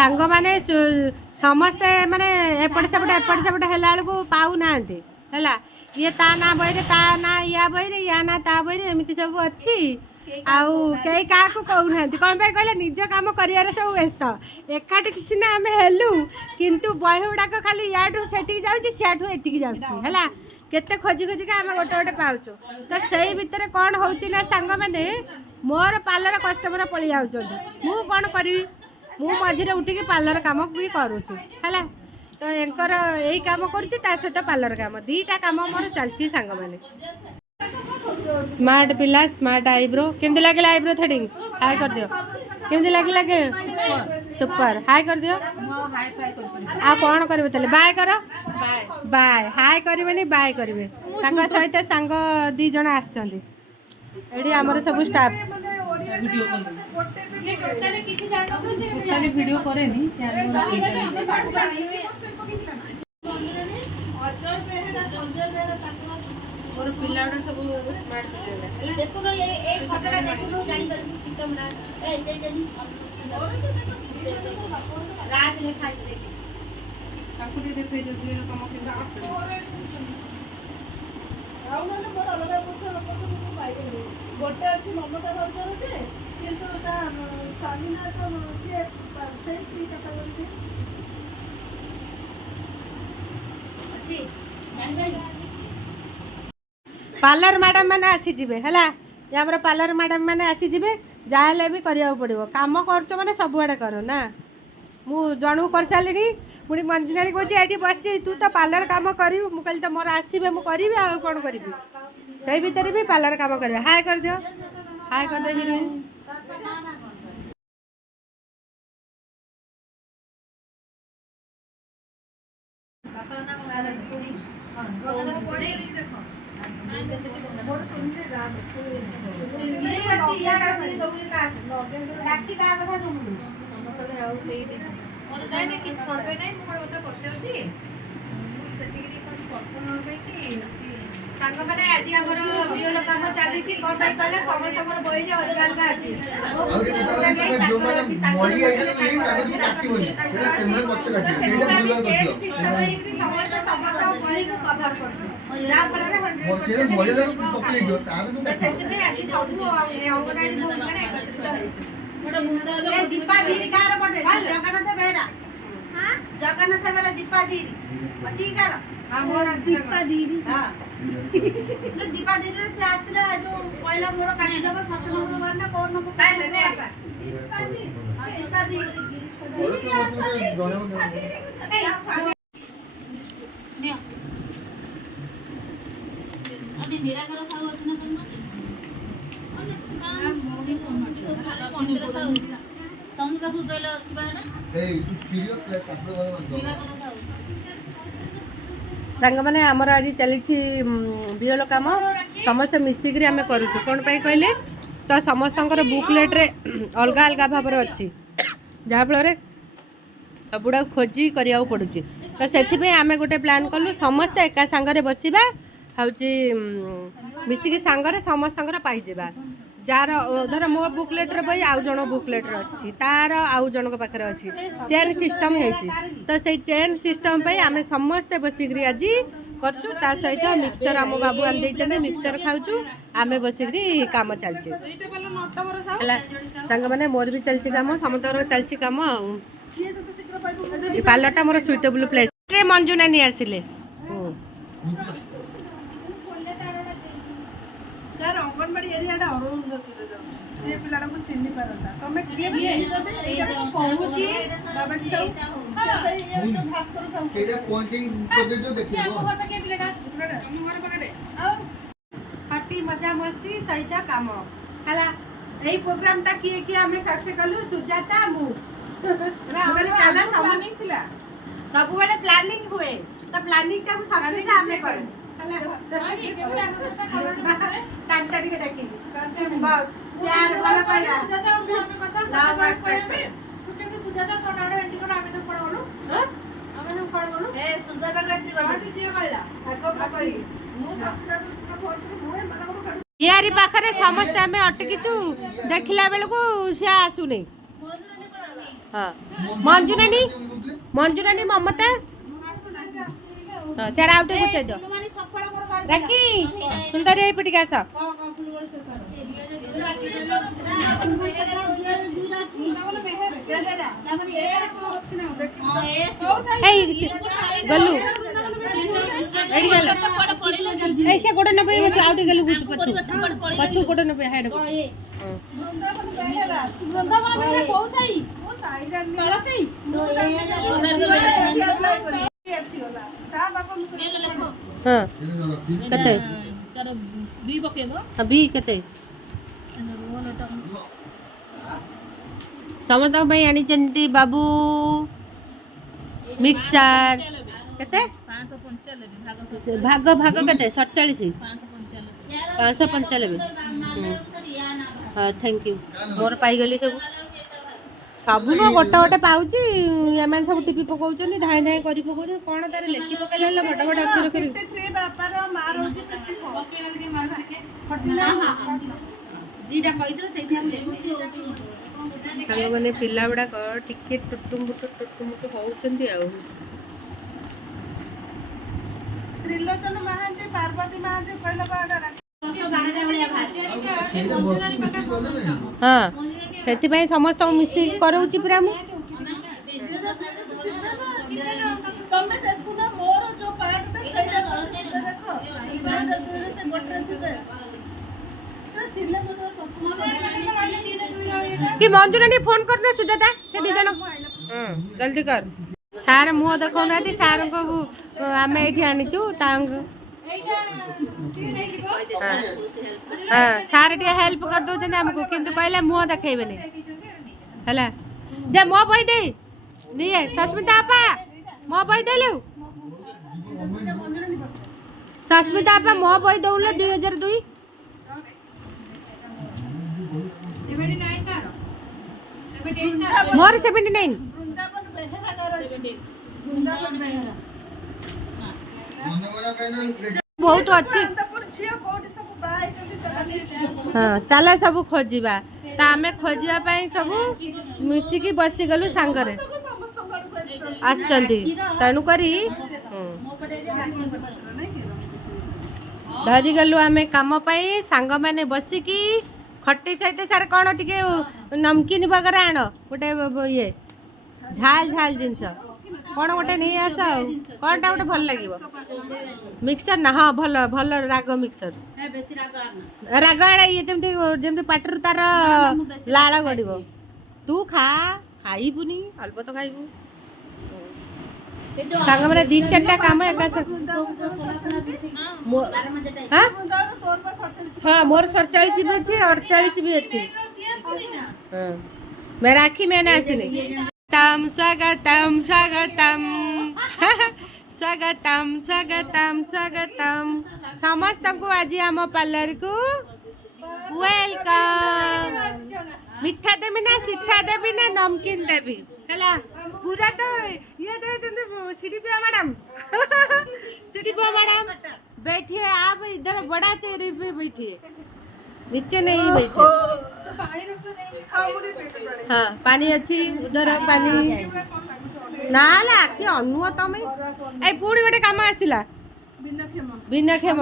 सांग माने समस्ते माने एपट सेपट हैला बेलू पाऊ ना ये ता ना बही ता ना या बही या ना ता बही एमती सब अच्छी आउ कई क्या कहूना कौन पे कहले निज कम कर सब व्यस्त एकाठी सीना आम हेलु किंतु बही गुड़ाक खाली याठू से जाठू एटिक जाए केते खोजी खोजिका आम गोटे गोटे पाचु तो से भितर कौन हो सांग मैंने मोर पार्लर कस्टमर पलि जाऊँ मु कौन करी मु मझे उठिकी पार्लर काम भी करुँच है तो एंकर यही काम करुँच सहित पार्लर काम दीटा काम मोर चलती सांग मैंने स्मार्ट पिला स्मार्ट आईब्रो केमती लगे आईब्रो थ्रेडिंग हाय कर दियो केमती लगे सुपर हाय कर दियो आ कौन करेंगे बाय कर बाय हाय करेंगे बाय करेंगे सहित सांग दी जन आसछंती आमर सब स्टाफ वीडियो करे मोर पिला सब स्मार्ट देखो ए फोटोटा देखो जानि परबू सिस्टम ना ए दे देनी राज ले खाइ दे काकुटी देखै दे दुई रकम केगा आउ ना मोर अलग पुछ लोक सब पाइ दे गोटे अछि ममता भाउचर जे किंतु ता स्वामीनाथ से सेल सी कैटेगरी अछि जानि भाई पार्लर मैडम मैंने आसीजे है पार्लर मैडम मैंने आसीजे जहाँ भी करा पड़ो कम कर मैंने सबुआड़े कर ना मु जन कर सारे पुणी मंजिनाणी कहे ये बस तू तो पार्लर काम करू मुझे तो मोर आसबे मुझे करी आ कौन करी से भितर भी पार्लर काम कर हाय कर दियो हिरोइन सांग मैंने आज आमर बियर काम चली कौन कहले समस्त बही जे अलग अलग अच्छी दीपा धीरी कार पटे जगन्नाथ बेहरा जगन्नाथ बेहरा दीपा धीरी अच्छी कार दीपा धीरी हाँ दीपा धीरे से आसला जो पहला मोर काटी देब 7 नंबर वाला कौन नंबर काले ने दीपा धीरी अजी निराकर साउ अछि ना कोन साउ तम पाखु गले अछि बाडा ए सीरियस ले कापड़ वाला सांग मैंने आमर आज चली बियल कम समस्त मिसिक आम करुँ कौन पाई कहले तो समस्त बुकलेट्रे अलग अलग भाव अच्छी जहाँफल सबुड़ा खोजी करा पड़ुची तो से आम गोटे प्लान कलु समस्ते एका सांगरे बसवा हूँ मिसिक सांगरे समस्त पाइबा जार धर मो बुकलेट्रे बही आउ जन बुकलेट्रे अच्छी तार आउ जन पाखे अच्छी चेन सिस्टम तो से चेन सिस्टम आम समस्ते बसिक आज करचु ता सहित मिक्सचर आम बाबू आम देते मिक्सचर खाऊँ आम बसिक काम चलती सांग मैंने मोर भी चलती कम समस्त चलती कम पार्लरटा मोर सुइटेबल प्लेस मंजू नानी आसिले यार अंगनवाड़ी एरियाटा अरुंधती रे जाउछ से पिलाडा को चिन्नी पारता तमे किए कहूची बाबाजी सब से जो खास करो सब सेटा पॉइंटिंग कर दे जो देखियो हम घर पे के पिलाडा हम घर पकड़े आ पार्टी मजा मस्ती सहित काम हला एई प्रोग्रामटा किए कि हमें सक्सेस कलु सुजाता मु हमरा काला प्लानिंग थिला सब बेले प्लानिंग हुए तो प्लानिंग टा को सक्सेस हमें करे टांटा के देखी प्यार वाला पाया लव एक्सप्रेशन सुजाता कोनाडो एंटी कोना आमे तो पड़गलु हां आमे तो पड़गलु ए सुजाता का एंट्री कर से कहला आको पापई मु सब्सक्राइब करछु मुए माना को यारी पाखरे समस्त आमे अटकीचु देखिला बेलको से आसु नै हाँ मंजुरानी मंजुरानी ममता हाँ सेड़ा आउटे गुचाई दो राखी सुंदरी ये पिटिका आस गलु ऐसे गोड़ न पे आउटे गलु पछु पछु गोड़ न पे हेड हाँ कते बी कते समस्त भाई आनी चंदी बाबू मिक्सर कते भाग भाग कते 47 595 हाँ थैंक यू मोर पाई गली सब सबू न गोटे गोटे पाऊँची एम सब टीपी पकाउछन धाए धाए करी पकाउछन कोन तार लेखि पकाइला बड़ बड़ अक्षर करी दीटा कहिदरो सेठी हम सांग माने पिला बड़ा क टिके टुटुमुटु होउछंती आ त्रिलोचन महांती पार्वती महांती कहला बाडा हाँ सेठी भाई समस्त मिसी करौची पूरा मु तमे देखु ना मोर जो पार्ट पे सेटा देखो से बटन थिबे से थिले मोर कि मंजुरानी फोन करने सुजाता से दी जन जल्दी कर सार मुह देखो ना दी सार को हमें एठी आनिचू तांग हाँ सार टे हेल्प कर दो जने हमको किंतु कहले मुह देखेबेनी हला दे मो बई दे नहीं सस्मिता आपा मो बई देलु सस्मिता आपा मो बई दउले 2002 मोर 79 बहुत अच्छी हाँ चल सब खोजा आम खोजा सब मिसिकी बसी गलु सांगरे तेणुक धरी गलु आम कम सांग मैंने बसिकी खटी सहित सार कौन टे नमकीन बगर आण गोटे ये झाल झाल जिनस कौन गोटे नहीं आस कौनटा गोटे भल लगे मिक्सर ना हाँ भल भल राग मिक्सर राग आड़ा ये जमी पाटर तार लाल गड़ तू खा खाइबुनी अल्प तो खाइबू सांग मैंने 2-4टा काम एक हाँ मोर 47 भी अच्छे 48 भी अच्छे हाँ मैं राखी मैंने आसनी तम स्वागतम स्वागतम स्वागतम स्वागतम स्वागतम समस्त को आज आम पार्लर को वेलकम मिठा देवी ना सिठा देवी ना नमकीन देवी है पूरा तो ये सीढ़ी मैडम सीढ़ी मैडम बैठिए आप इधर बड़ा चेहरे पे बैठिए नीचे नहीं बैठे हाँ पानी अच्छी उधर पानी ना आखि अनुह तमें पुणी गोटे कम आसला भिन्न क्षेम